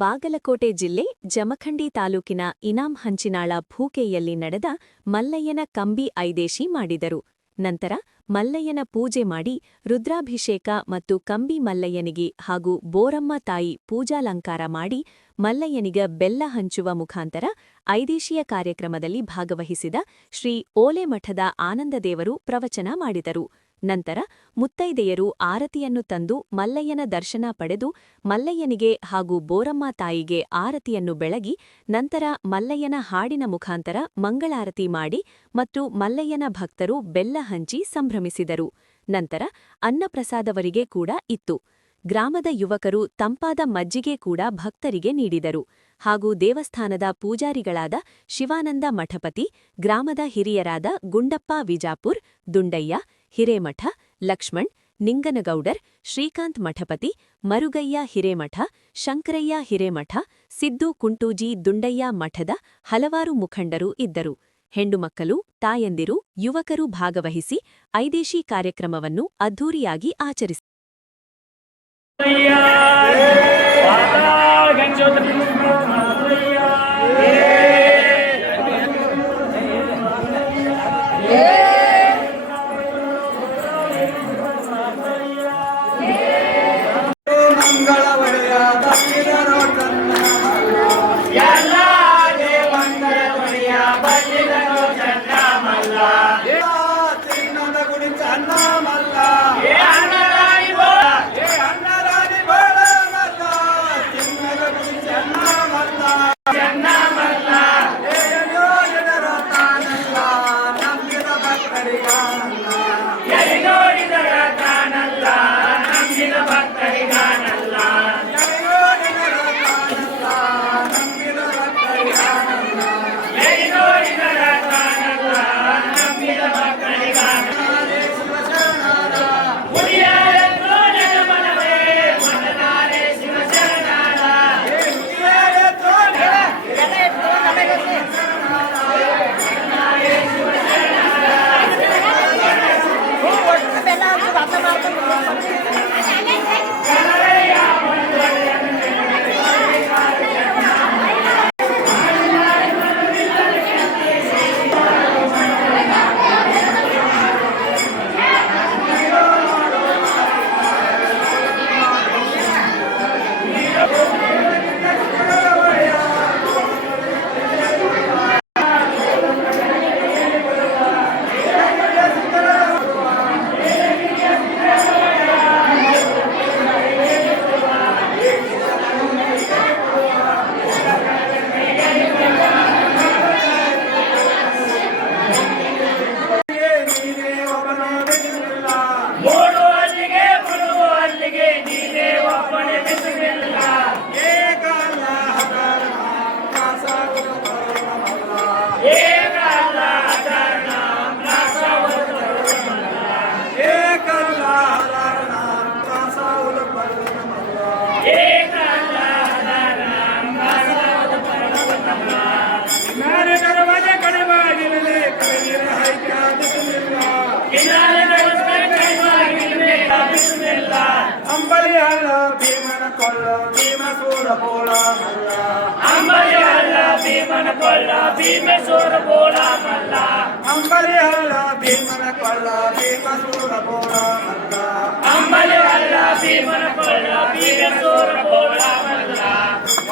ಬಾಗಲಕೋಟೆ ಜಿಲ್ಲೆ ಜಮಖಂಡಿ ತಾಲೂಕಿನ ಇನಾಂ ಹಂಚಿನಾಳ ಭೂಕೆಯಲ್ಲಿ ನಡೆದ ಮಲ್ಲಯ್ಯನ ಕಂಬಿ ಐದೇಶಿ ಮಾಡಿದರು. ನಂತರ ಮಲ್ಲಯ್ಯನ ಪೂಜೆ ಮಾಡಿ ರುದ್ರಾಭಿಷೇಕ ಮತ್ತು ಕಂಬಿ ಮಲ್ಲಯ್ಯನಿಗೆ ಹಾಗೂ ಬೋರಮ್ಮ ತಾಯಿ ಪೂಜಾಲಂಕಾರ ಮಾಡಿ ಮಲ್ಲಯ್ಯನಿಗ ಬೆಲ್ಲ ಹಂಚುವ ಮುಖಾಂತರ ಐದೇಶಿಯ ಕಾರ್ಯಕ್ರಮದಲ್ಲಿ ಭಾಗವಹಿಸಿದ ಶ್ರೀ ಓಲೆಮಠದ ಆನಂದದೇವರು ಪ್ರವಚನ ಮಾಡಿದರು. ನಂತರ ಮುತ್ತೈದೆಯರು ಆರತಿಯನ್ನು ತಂದು ಮಲ್ಲಯ್ಯನ ದರ್ಶನ ಪಡೆದು ಮಲ್ಲಯ್ಯನಿಗೆ ಹಾಗೂ ಬೋರಮ್ಮ ತಾಯಿಗೆ ಆರತಿಯನ್ನು ಬೆಳಗಿ ನಂತರ ಮಲ್ಲಯ್ಯನ ಹಾಡಿನ ಮುಖಾಂತರ ಮಂಗಳಾರತಿ ಮಾಡಿ ಮತ್ತು ಮಲ್ಲಯ್ಯನ ಭಕ್ತರು ಬೆಲ್ಲ ಹಂಚಿ ಸಂಭ್ರಮಿಸಿದರು. ನಂತರ ಅನ್ನಪ್ರಸಾದವರಿಗೆ ಕೂಡ ಇತ್ತು. ಗ್ರಾಮದ ಯುವಕರು ತಂಪಾದ ಮಜ್ಜಿಗೆ ಕೂಡ ಭಕ್ತರಿಗೆ ನೀಡಿದರು. ಹಾಗೂ ದೇವಸ್ಥಾನದ ಪೂಜಾರಿಗಳಾದ ಶಿವಾನಂದ ಮಠಪತಿ, ಗ್ರಾಮದ ಹಿರಿಯರಾದ ಗುಂಡಪ್ಪ ವಿಜಾಪುರ್, ದುಂಡಯ್ಯ, ಹಿರೇಮಠ, ಲಕ್ಷ್ಮಣ್, ನಿಂಗನಗೌಡರ್, ಶ್ರೀಕಾಂತ್ ಮಠಪತಿ, ಮರುಗಯ್ಯ ಹಿರೇಮಠ, ಶಂಕರಯ್ಯ ಹಿರೇಮಠ, ಸಿದ್ದು ಕುಂಟೂಜಿ ದುಂಡಯ್ಯ ಮಠದ ಹಲವಾರು ಮುಖಂಡರು ಇದ್ದರು. ಹೆಣ್ಣುಮಕ್ಕಳು, ತಾಯಂದಿರು, ಯುವಕರು ಭಾಗವಹಿಸಿ ಐದೇಶಿ ಕಾರ್ಯಕ್ರಮವನ್ನು ಅದ್ಧೂರಿಯಾಗಿ ಆಚರಿಸಿದರು.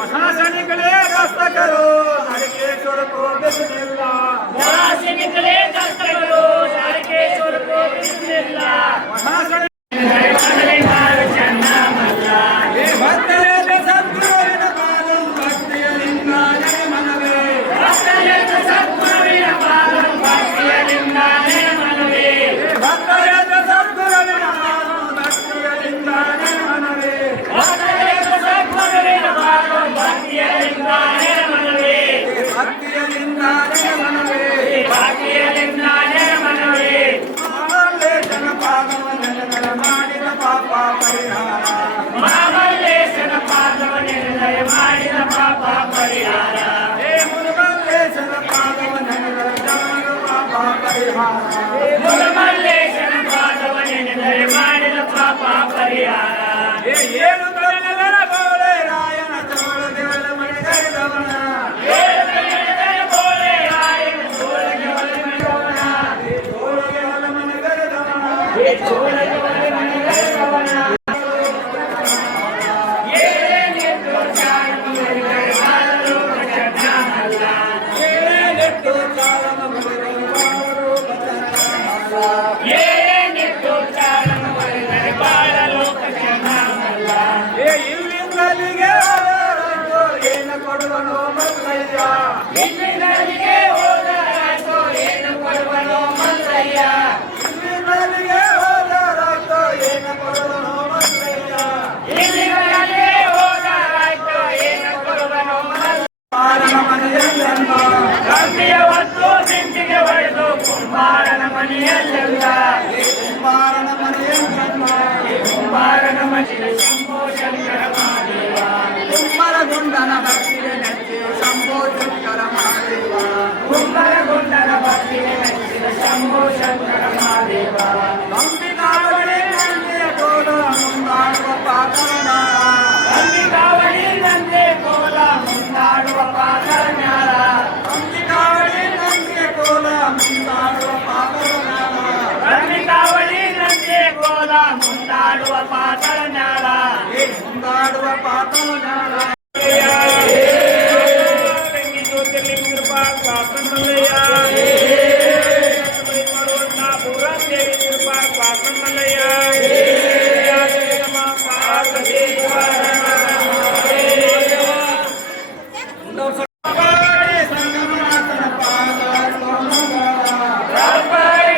महासैनिकले दस्त करो हरकेश्वर को बिस्मिल्लाह। महासैनिकले दस्त करो हरकेश्वर को बिस्मिल्लाह। ಏನು ಕುಂಬಾರನ ಮನೆಯಲ್ಲೆಲ್ಲ ಕುಂಬಾರನ ಮನೆಯಲ್ಲ ಕುಂಬಾರನ ಮನೆಯ ಶಂಭೋ ಶಂಕರ ಮಹಾದೇವ ಕುಂಬರಗುಂಡನ ಭಕ್ತಿಗೆ ನೆಚ್ಚಿ ಶಂಭೋ ಶಂಕರ ಮಹಾದೇವ ಕುಂಬರಗುಂಡನ ಭಕ್ತಿಗೆ ಮೆಚ್ಚಿದ ಶಂಭೋ ಶಂಕರ ಮಹಾದೇವ ನಂಬಿಕಾವಳಿ ನಂದಿಯ ಕೋಲ ಮುಂದಾಡುವ ಪಾತನ ಅಂಬಿಕಾವಳಿ ನಂದೆ ಕೋಲ ಮುಂದಾಡುವ ಪಾದರ ಮ್ಯಾಲ ನಂಬಿಕಾವಳಿ ನಂದಿಯ ಕೋಲ ಮುಂದಾಡುವ ಪಾತನ ಅಂಬಿಕಾವಳಿ ನಂದೆ ಕೋಲ ಮುಂದಾಡುವ ಪಾದರ ಮ್ಯಾಲ ಮುಂದಾಡುವ ಪಾತನ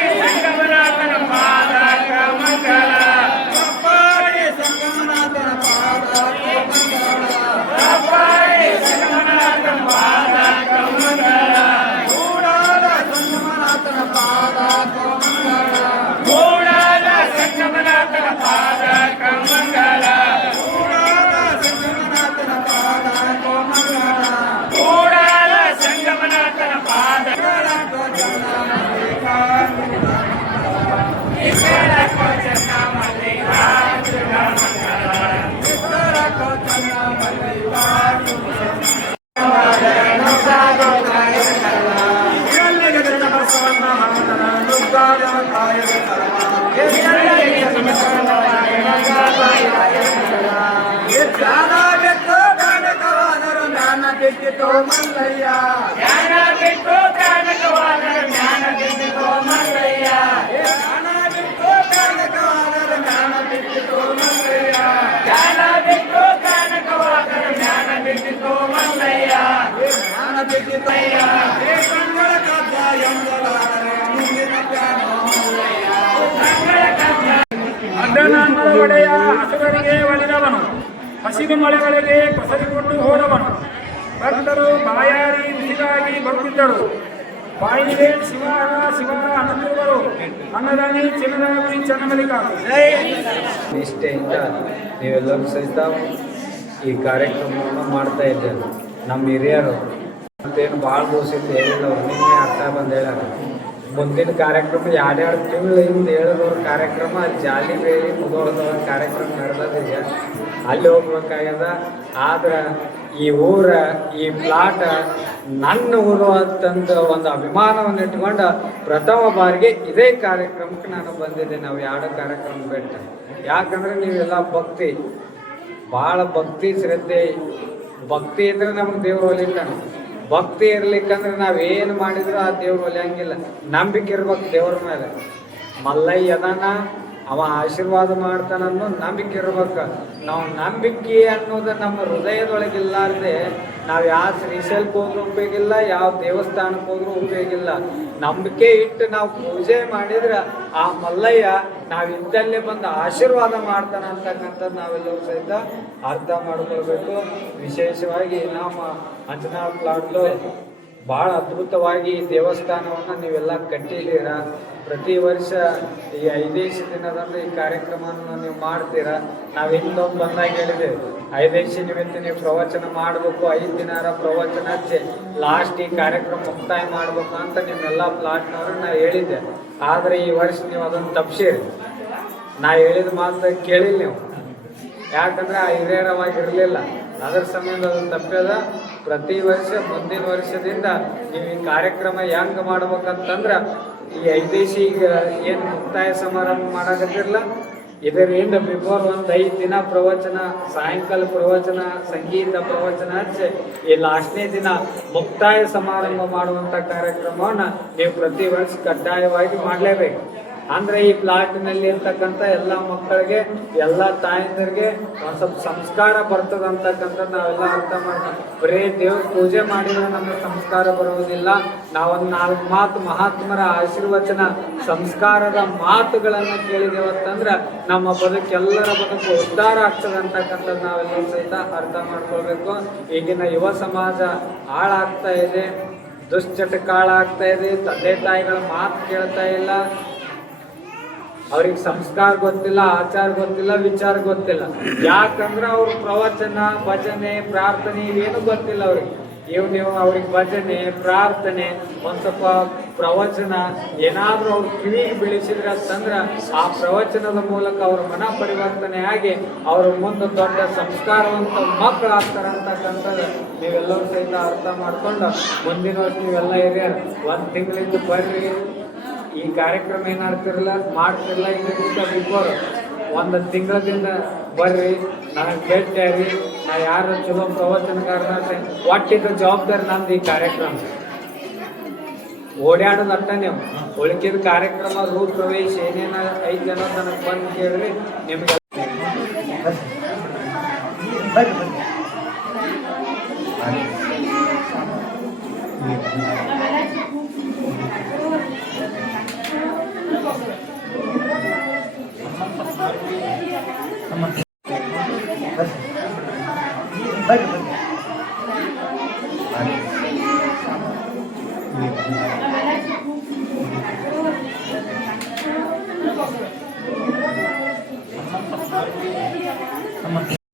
ಸಂಗಮನಾಥನ ಪಾದ ಕಮಂಗಲ ಸಂಗಮನಾಥನ ಪಾದ ಸಂಗಮನಾಥನ ಪಾದ ಕಮಂಗಲ ಕೂಡಾದ ಸಂಗಮನಾಥನ ಪಾದ ಕೋಮಂಗಲ ಕೂಡಲ ಸಂಗಮನಾಥನ ಪಾದ ಕಮಂಗಲ ಕೂಡಾದ ಸಂಗಮನಾಥನ ಪಾದ ಕೋಮಂಗಲ ಕೂಡಲ ಸಂಗಮನಾಥನ ಪಾದ ಈಶ್ವರ ಕೋಚನ ಮಲ್ಲಿಕಾರ್ಜುನ ಮಲ್ಲಯ್ಯ ಜ್ಞಾನ ಬಿಟ್ಟು ಕಾಣಕವಾದ ಜ್ಞಾನ ಬಿಟ್ಟು ಮಲ್ಲಯ್ಯ ಜ್ಞಾನ ಬಿಟ್ಟು ಕಾಣಕವಾದರೆ ಜ್ಞಾನ ಬಿಟ್ಟು ಮಲ್ಲಯ್ಯ ಜ್ಞಾನ ಬಿಟ್ಟು ಕಾಣಕವಾದ ಜ್ಞಾನ ಬಿಟ್ಟು ಮಲ್ಲಯ್ಯ ಜ್ಞಾನ ಬಿಟ್ಟಿತಯ್ಯ ಸಂಗಳ ಕಥಾ ಎಂದಲಾದರೆ ಮುಂದಿನ ಜ್ಞಾನ ಮಲ್ಲಯ್ಯ ಅಡ್ಡನಾನ್ನದ ಒಡೆಯ ಹಸುರರಿಗೆ ಒಲಿದವನು ಹಸಿರು ಮಳೆಗಳಿಗೆ ಕೊಸರಿಕೊಂಡು ಹೋದವನು ಭಕ್ತರು ಬಾಯಾರಿ ಬಿಸಿಲಾಗಿ ಬರುತ್ತಿದ್ದರು ಬಾಯಿಗೆ ಶಿವಾರ ಶಿವಾರ ಅನ್ನುತ್ತಿರುವರು ಅನ್ನದಾನಿ ಚಿನ್ನದಾಗಿ ಚನ್ನಮಲ್ಲಿಕ ನಿಷ್ಠೆಯಿಂದ ನೀವೆಲ್ಲರೂ ಸಹಿತ ಈ ಕಾರ್ಯಕ್ರಮವನ್ನು ಮಾಡ್ತಾ ಇದ್ದೇವೆ ನಮ್ಮ ಹಿರಿಯರು ಮತ್ತೇನು ಭಾಳ ದಿವಸದಿಂದ ಹೇಳಿಲ್ಲ ಅವ್ರು ನಿನ್ನೆ ಅರ್ಥ ಬಂದು ಹೇಳ್ಯಾರ ಮುಂದಿನ ಕಾರ್ಯಕ್ರಮ ಎರಡೆರಡು ತಿಂಗಳು ಹಿಂದೆ ಹೇಳಿದವ್ರ ಕಾರ್ಯಕ್ರಮ ಅಲ್ಲಿ ಜಾಲಿ ಬೇರಿ ಮುದೋಳದವ್ರ ಕಾರ್ಯಕ್ರಮ ನಡೆದಿದೆ ಅಲ್ಲಿ ಹೋಗ್ಬೇಕಾಗ್ಯದ ಆದ್ರೆ ಈ ಊರ ಈ ಪ್ಲಾಟ್ ನನ್ನ ಊರು ಅಂತಂದು ಒಂದು ಅಭಿಮಾನವನ್ನು ಇಟ್ಕೊಂಡು ಪ್ರಥಮ ಬಾರಿಗೆ ಇದೇ ಕಾರ್ಯಕ್ರಮಕ್ಕೆ ನಾನು ಬಂದಿದ್ದೆ. ನಾವು ಎರಡು ಕಾರ್ಯಕ್ರಮ ಬಿಟ್ಟು ಯಾಕಂದ್ರೆ ನೀವೆಲ್ಲ ಭಕ್ತಿ ಭಾಳ ಭಕ್ತಿ ಶ್ರದ್ಧೆ ಭಕ್ತಿ ಇದ್ರೆ ನಮ್ಗೆ ದೇವ್ರು ಒಲಿತಾನೆ. ಭಕ್ತಿ ಇರ್ಲಿಕ್ಕಂದ್ರೆ ನಾವೇನು ಮಾಡಿದ್ರು ಆ ದೇವ್ರು ಒಲಿಯಂಗಿಲ್ಲ. ನಂಬಿಕೆ ಇರ್ಬೇಕು ದೇವ್ರ ಮೇಲೆ. ಮಲ್ಲಯ್ಯ ಅದಾನ, ಅವ ಆಶೀರ್ವಾದ ಮಾಡ್ತಾನನ್ನೋ ನಂಬಿಕೆ ಇರ್ಬೇಕು. ನಾವು ನಂಬಿಕೆ ಅನ್ನೋದು ನಮ್ಮ ಹೃದಯದೊಳಗಿಲ್ಲಾರ್ದೆ ನಾವು ಯಾವ ಶ್ರೀಶೈಲಕ್ಕೆ ಹೋದ್ರೂ ಉಪಯೋಗಿಲ್ಲ, ಯಾವ ದೇವಸ್ಥಾನಕ್ಕೆ ಹೋದ್ರೂ ಉಪಯೋಗಿಲ್ಲ. ನಂಬಿಕೆ ಇಟ್ಟು ನಾವು ಪೂಜೆ ಮಾಡಿದ್ರೆ ಆ ಮಲ್ಲಯ್ಯ ನಾವಿದ್ದಲ್ಲೇ ಬಂದು ಆಶೀರ್ವಾದ ಮಾಡ್ತಾನೆ ಅಂತಕ್ಕಂಥದ್ದು ನಾವೆಲ್ಲರೂ ಸಹಿತ ಅರ್ಥ ಮಾಡ್ಕೊಳ್ಬೇಕು. ವಿಶೇಷವಾಗಿ ನಮ್ಮ ಅಂಜನಾ ಪ್ಲಾಟ್ಲು ಭಾಳ ಅದ್ಭುತವಾಗಿ ದೇವಸ್ಥಾನವನ್ನು ನೀವೆಲ್ಲ ಕಟ್ಟಿದ್ದೀರಾ. ಪ್ರತಿ ವರ್ಷ ಈ 5 ದಿನದಂದು ಈ ಕಾರ್ಯಕ್ರಮವನ್ನು ನೀವು ಮಾಡ್ತೀರಾ. ನಾವು ಇನ್ನೊಂದು ಬಂದಾಗ ಹೇಳಿದ್ದೇವೆ 5 ನಿಮಿತ್ತ ನೀವು ಪ್ರವಚನ ಮಾಡಬೇಕು, 5 ದಿನ ಪ್ರವಚನ ಹಚ್ಚಿ ಲಾಸ್ಟ್ ಈ ಕಾರ್ಯಕ್ರಮ ಮುಕ್ತಾಯ ಮಾಡ್ಬೇಕು ಅಂತ ನಿಮ್ಮೆಲ್ಲ ಪ್ಲಾಟ್ನವ್ರು ನಾ ಹೇಳಿದ್ದೆ. ಆದರೆ ಈ ವರ್ಷ ನೀವು ಅದನ್ನು ತಪ್ಪಿಸಿರಿ. ನಾ ಹೇಳಿದ ಮಾತು ಕೇಳಿಲ್ಲ ನೀವು, ಯಾಕಂದ್ರೆ ಆ ಹಿರಿಯರವಾಗಿರಲಿಲ್ಲ. ಅದರ ಸಮಯದ ಅದನ್ನು ತಪ್ಪದ. ಪ್ರತಿ ವರ್ಷ ಮುಂದಿನ ವರ್ಷದಿಂದ ನೀವು ಈ ಕಾರ್ಯಕ್ರಮ ಹೆಂಗೆ ಮಾಡ್ಬೇಕಂತಂದ್ರೆ ಈ 5 ಏನು ಮುಕ್ತಾಯ ಸಮಾರಂಭ ಮಾಡಕತ್ತಿರಲ್ಲ, ಇದರಿಂದ ಬಿಫೋರ್ ಒಂದು 5 ದಿನ ಪ್ರವಚನ, ಸಾಯಂಕಾಲ ಪ್ರವಚನ, ಸಂಗೀತ ಪ್ರವಚನ ಹಚ್ಚಿ ಈ ಲಾಸ್ಟ್ನೇ ದಿನ ಮುಕ್ತಾಯ ಸಮಾರಂಭ ಮಾಡುವಂಥ ಕಾರ್ಯಕ್ರಮವನ್ನು ನೀವು ಪ್ರತಿ ವರ್ಷ ಕಡ್ಡಾಯವಾಗಿ ಮಾಡಲೇಬೇಕು. ಅಂದರೆ ಈ ಪ್ಲಾಟ್ನಲ್ಲಿ ಇರ್ತಕ್ಕಂಥ ಎಲ್ಲ ಮಕ್ಕಳಿಗೆ, ಎಲ್ಲ ತಾಯಂದಿರಿಗೆ ಒಂದು ಸ್ವಲ್ಪ ಸಂಸ್ಕಾರ ಬರ್ತದೆ ಅಂತಕ್ಕಂಥದ್ದು ನಾವೆಲ್ಲ ಅರ್ಥ ಮಾಡ್ತೀವಿ. ಬರೀ ದೇವ್ರ ಪೂಜೆ ಮಾಡಿದ್ರೆ ನಮಗೆ ಸಂಸ್ಕಾರ ಬರುವುದಿಲ್ಲ. ನಾವೊಂದು 4 ಮಾತು ಮಹಾತ್ಮರ ಆಶೀರ್ವಚನ ಸಂಸ್ಕಾರದ ಮಾತುಗಳನ್ನು ಕೇಳಿದೇವತ್ತಂದ್ರೆ ನಮ್ಮ ಎಲ್ಲರ ಬದುಕು ಉದ್ಧಾರ ಆಗ್ತದೆ ಅಂತಕ್ಕಂಥದ್ದು ನಾವೆಲ್ಲರೂ ಸಹಿತ ಅರ್ಥ ಮಾಡ್ಕೊಳ್ಬೇಕು. ಈಗಿನ ಯುವ ಸಮಾಜ ಹಾಳಾಗ್ತಾ ಇದೆ. ದುಶ್ಚಟಕಾಳಾಗ್ತಾ ಇದೆ. ತಂದೆ ತಾಯಿಗಳ ಮಾತು ಕೇಳ್ತಾ ಇಲ್ಲ. ಅವ್ರಿಗೆ ಸಂಸ್ಕಾರ ಗೊತ್ತಿಲ್ಲ, ಆಚಾರ ಗೊತ್ತಿಲ್ಲ, ವಿಚಾರ ಗೊತ್ತಿಲ್ಲ. ಯಾಕಂದ್ರೆ ಅವ್ರ ಪ್ರವಚನ, ಭಜನೆ, ಪ್ರಾರ್ಥನೆ ಇವೇನು ಗೊತ್ತಿಲ್ಲ ಅವ್ರಿಗೆ. ನೀವು ಅವ್ರಿಗೆ ಭಜನೆ, ಪ್ರಾರ್ಥನೆ, ಒಂದು ಸ್ವಲ್ಪ ಪ್ರವಚನ ಏನಾದರೂ ಅವ್ರ ಕಿವಿಗೆ ಬೀಳಿಸಿದ್ರೆ ಅಂತಂದ್ರೆ ಆ ಪ್ರವಚನದ ಮೂಲಕ ಅವ್ರ ಮನ ಪರಿವರ್ತನೆ ಆಗಿ ಅವ್ರ ಮುಂದೆ ದೊಡ್ಡ ಸಂಸ್ಕಾರವಂತ ಮಕ್ಕಳು ಆಗ್ತಾರೆ ಅಂತಕ್ಕಂಥದ್ದು ನೀವೆಲ್ಲರೂ ಸಹಿತ ಅರ್ಥ ಮಾಡ್ಕೊಂಡು ಮುಂದಿನ ವರ್ಷ ನೀವೆಲ್ಲ ಹಿರಿಯರು 1 ತಿಂಗಳಿಂದ ಬರ್ರಿ. ಈ ಕಾರ್ಯಕ್ರಮ ಏನಾಗ್ತಿರಲ್ಲ ಮಾಡ್ತಿರಲ್ಲ, ಈಗ ಬಿಫೋರ್ 1 ತಿಂಗಳದಿಂದ ಬರ್ರಿ, ನನಗೆ ಭೇಟಿಯಾಗಿ ನಾ ಯಾರು ಚಲೋ ಪ್ರವಚನಕಾರನ ಒಟ್ಟಿದ್ದ ಜವಾಬ್ದಾರಿ ನಂದು. ಈ ಕಾರ್ಯಕ್ರಮ ಓಡಾಡೋದು ಅಟ್ಟ ನೀವು ಉಳಿಕಿದ ಕಾರ್ಯಕ್ರಮ ರೂಟ್ ಪ್ರವೇಶ ಏನೇನ 5 ಜನ ನನಗೆ ಬಂದು ಕೇಳ್ರಿ. ನಿಮ್ಗೆ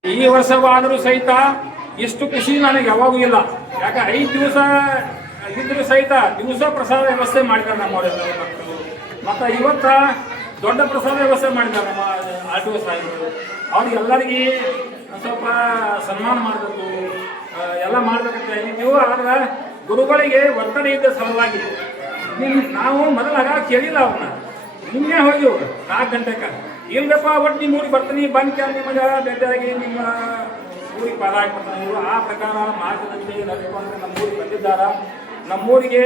ಈ ವರ್ಷವಾದರೂ ಸಹಿತ ಇಷ್ಟು ಖುಷಿ ನನಗೆ ಯಾವಾಗೂ ಇಲ್ಲ. ಯಾಕೆ 5 ದಿವಸ ಇದ್ರೂ ಸಹಿತ ದಿವಸ ಪ್ರಸಾದ ವ್ಯವಸ್ಥೆ ಮಾಡಿದ್ದಾರೆ ನಮ್ಮವರೆಲ್ಲ ಮಕ್ಕಳು. ಮತ್ತು ಇವತ್ತ ದೊಡ್ಡ ಪ್ರಸಾದ ವ್ಯವಸ್ಥೆ ಮಾಡಿದ್ದಾರೆ ನಮ್ಮ RTO ಸಾಹೇಬರು. ಅವ್ರಿಗೆಲ್ಲರಿಗೆ ಸ್ವಲ್ಪ ಸನ್ಮಾನ ಮಾಡಬೇಕು, ಎಲ್ಲ ಮಾಡ್ಬೇಕಂತ ನೀವು. ಆದ್ರೆ ಗುರುಗಳಿಗೆ ಒತ್ತಡ ಇದ್ದ ಸಲುವಾಗಿ ನಾವು ಮೊದಲಾಗ ಕೇಳಿಲ್ಲ ಅವನ್ನ. ನಿನ್ನೆ ಹೋಗಿ 4 ಗಂಟೆಗೆ ಇಲ್ಲದಪ್ಪ ಒಟ್ಟು ನಿಮ್ಮ ಊರಿಗೆ ಬರ್ತೀನಿ ಬಂದು ನಿಮಗೆ ಭೇಟಿಯಾಗಿ ನಿಮ್ಮ ಊರಿಗೆ ಪಾದ ಹಾಕ್ಬಿಡ್ತಾನೆ. ಇವರು ಆ ಪ್ರಕಾರ ಮಾರ್ಗದಲ್ಲಿ ನಡೆದುಕೊಂಡು ನಮ್ಮ ಊರಿಗೆ ಬಂದಿದ್ದಾರ. ನಮ್ಮೂರಿಗೆ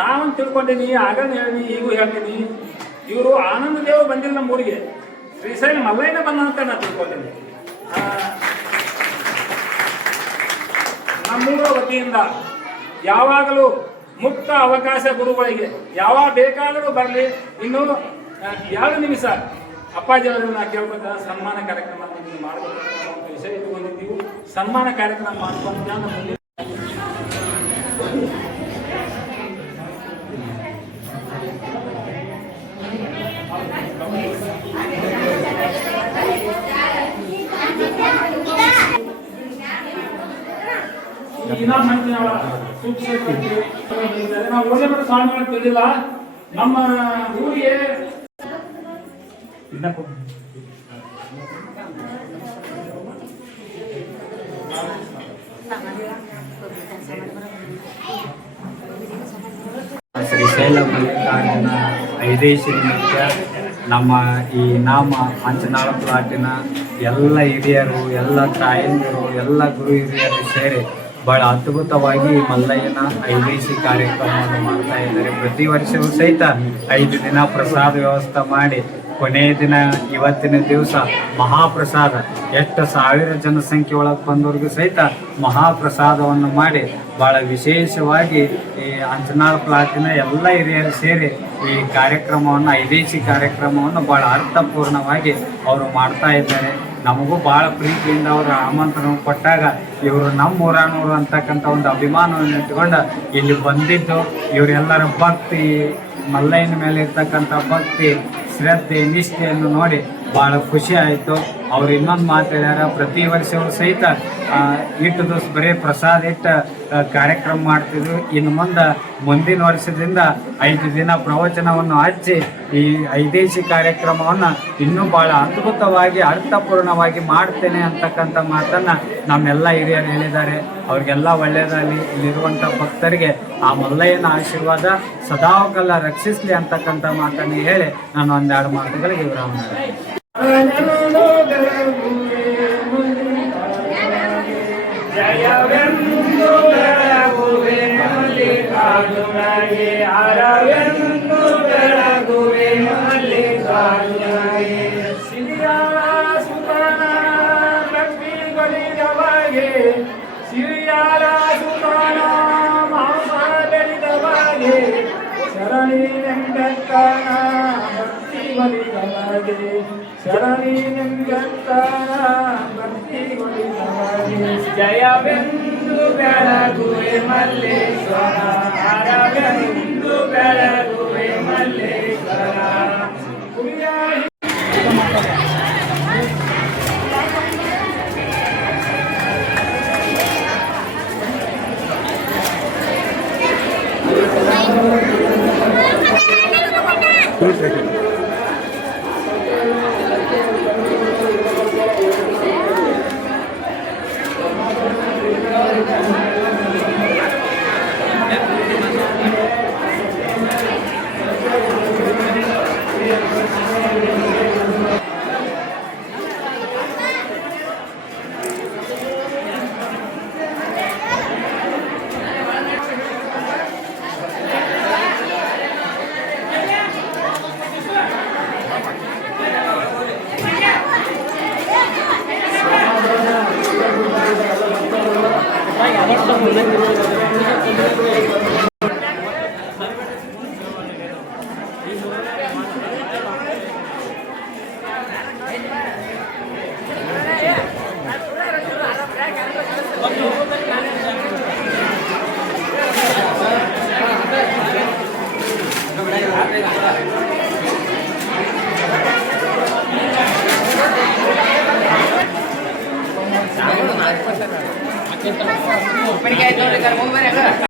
ನಾವಂತ ತಿಳ್ಕೊಂಡೀನಿ, ಆಗಂದು ಹೇಳಿ ಈಗೂ ಹೇಳ್ತೀನಿ. ಇವರು ಆನಂದ ದೇವರು ಬಂದಿಲ್ಲ ನಮ್ಮೂರಿಗೆ, ಶ್ರೀಶೈಲ ಮಲ್ಲಯ್ಯನ ಬಂದ ಅಂತ ನಾನು ತಿಳ್ಕೊಂಡೀನಿ. ನಮ್ಮೂರ ವತಿಯಿಂದ ಯಾವಾಗಲೂ ಮುಕ್ತ ಅವಕಾಶ ಗುರುಗಳಿಗೆ, ಯಾವಾಗ ಬೇಕಾದರೂ ಬರಲಿ. ಇನ್ನು 2 ನಿಮಿಷ ಅಪ್ಪಾಜಿ ಅವರನ್ನು ನಾವು ಕೇಳ್ಬೇಕು, ಸನ್ಮಾನ ಕಾರ್ಯಕ್ರಮ ಮಾಡಬೇಕು ಅಂತ ವಿಷಯ ಇಟ್ಕೊಂಡಿದ್ದೀವಿ. ಸನ್ಮಾನ ಕಾರ್ಯಕ್ರಮ ಮಾಡ್ಕೊಂಡು ನಾನು ಮುಂದೆ ನಾವು ಒಳ್ಳೆ ಮಟ್ಟ ಸ್ವಾಮಿಗಳು ತಿಳಿದಿಲ್ಲ. ನಮ್ಮ ಊರಿಗೆ ಶ್ರೀಶೈಲ ಮಲ್ಲಿಕಾರ್ಜುನ ಐದೇಶಿ ನಿಮಿತ್ತ ನಮ್ಮ ಈ ನಾಮ ಅಂಚನಾಳ ಪ್ಲಾಟಿನ ಎಲ್ಲ ಹಿರಿಯರು, ಎಲ್ಲ ತಾಯಂದಿರು, ಎಲ್ಲ ಗುರು ಹಿರಿಯರು ಸೇರಿ ಭಾಳ ಅದ್ಭುತವಾಗಿ ಮಲ್ಲಯ್ಯನ ಐದೇಶಿ ಕಾರ್ಯಕ್ರಮವನ್ನು ಮಾಡ್ತಾ ಇದ್ದಾರೆ. ಪ್ರತಿ ವರ್ಷವೂ ಸಹಿತ 5 ದಿನ ಪ್ರಸಾದ ವ್ಯವಸ್ಥೆ ಮಾಡಿ ಕೊನೆಯ ದಿನ ಇವತ್ತಿನ ದಿವಸ ಮಹಾಪ್ರಸಾದ, ಎಷ್ಟು 1000 ಜನಸಂಖ್ಯೆ ಒಳಗೆ ಬಂದವ್ರಿಗೂ ಸಹಿತ ಮಹಾಪ್ರಸಾದವನ್ನು ಮಾಡಿ ಭಾಳ ವಿಶೇಷವಾಗಿ ಈ ಅಂಚನಾಳ ಪ್ಲಾಟಿನ ಎಲ್ಲ ಹಿರಿಯರು ಸೇರಿ ಈ ಕಾರ್ಯಕ್ರಮವನ್ನು, ಐದೇಶಿ ಕಾರ್ಯಕ್ರಮವನ್ನು ಭಾಳ ಅರ್ಥಪೂರ್ಣವಾಗಿ ಅವರು ಮಾಡ್ತಾ ಇದ್ದಾರೆ. ನಮಗೂ ಭಾಳ ಪ್ರೀತಿಯಿಂದ ಅವರು ಆಮಂತ್ರಣ ಕೊಟ್ಟಾಗ ಇವರು ನಮ್ಮ ಊರಾನೂರು ಅಂತಕ್ಕಂಥ ಒಂದು ಅಭಿಮಾನವನ್ನು ಇಟ್ಕೊಂಡು ಇಲ್ಲಿ ಬಂದಿದ್ದು, ಇವರೆಲ್ಲರ ಭಕ್ತಿ, ಮಲ್ಲಯ್ಯನ ಮೇಲೆ ಇರ್ತಕ್ಕಂಥ ಭಕ್ತಿ, ಶ್ರದ್ಧೆ, ನಿಷ್ಠೆಯನ್ನು ನೋಡಿ ಭಾಳ ಖುಷಿ ಆಯಿತು. ಅವ್ರು ಇನ್ನೊಂದು ಮಾತು ಹೇಳ್ಯಾರ, ಪ್ರತಿ ವರ್ಷವೂ ಸಹಿತ ಇಟ್ಟು ದಿವಸ ಬರೀ ಪ್ರಸಾದ ಇಟ್ಟು ಕಾರ್ಯಕ್ರಮ ಮಾಡ್ತಿದ್ರು. ಇನ್ನು ಮುಂದಿನ ವರ್ಷದಿಂದ 5 ದಿನ ಪ್ರವಚನವನ್ನು ಹಚ್ಚಿ ಈ ಐದೇಶಿ ಕಾರ್ಯಕ್ರಮವನ್ನು ಇನ್ನೂ ಭಾಳ ಅದ್ಭುತವಾಗಿ ಅರ್ಥಪೂರ್ಣವಾಗಿ ಮಾಡ್ತೇನೆ ಅಂತಕ್ಕಂಥ ಮಾತನ್ನು ನಮ್ಮೆಲ್ಲ ಹಿರಿಯರು ಹೇಳಿದ್ದಾರೆ. ಅವ್ರಿಗೆಲ್ಲ ಒಳ್ಳೆಯದಾಗಲಿ. ಇಲ್ಲಿರುವಂಥ ಭಕ್ತರಿಗೆ ಆ ಮಲ್ಲಯ್ಯನ ಆಶೀರ್ವಾದ ಸದಾಕಾಲ ರಕ್ಷಿಸಲಿ ಅಂತಕ್ಕಂಥ ಮಾತನ್ನು ಹೇಳಿ ನಾನು 1-2 ಮಾತುಗಳಿಗೆ ವಿರಾಮ ಮಾಡ್ತೀನಿ. ಜಯವೆಂದು ಬೆಳಗುವೆ ಮಲ್ಲಿಕಾರ್ಜುನಗೆ, ಹರವೆಂದು ಬೆಳಗುವೆ ಮಲ್ಲಿಕಾರ್ಜುನಗೆ. ಸಿರಿಯಾಳ ಸುತನ ಲಕ್ಷ್ಮಿಗಳಿದವಗೆ, ಸಿರಿಯಾಳ ಸುತನ ಮಾಂಸ ಬೆಳೆದವಗೆ, ಶರಣಿ ನೆಂಬೆತ್ತನ ಭಕ್ತಿ ಬಲಿದವಗೆ, ಶರಣಿ ನೆಂಬೆತ್ತನ ಭಕ್ತಿ ಬಲಿದವಗೆ. ಜಯವೆಂದು ಬೆಳಗುವೆ ಮಲ್ಲೇಶ್ವರ, ಭಾರವೆಂದು ಬೆಳಗುವೆ ಮಲ್ಲೇಶ್ವರ. ಒಬ್ಬನಿಗೆ ಆಯ್ತು ನೋಡ್ರಿ, ಕರ್ಕೊಂಡ್ ಬರ್ರಿ ಹಂಗ.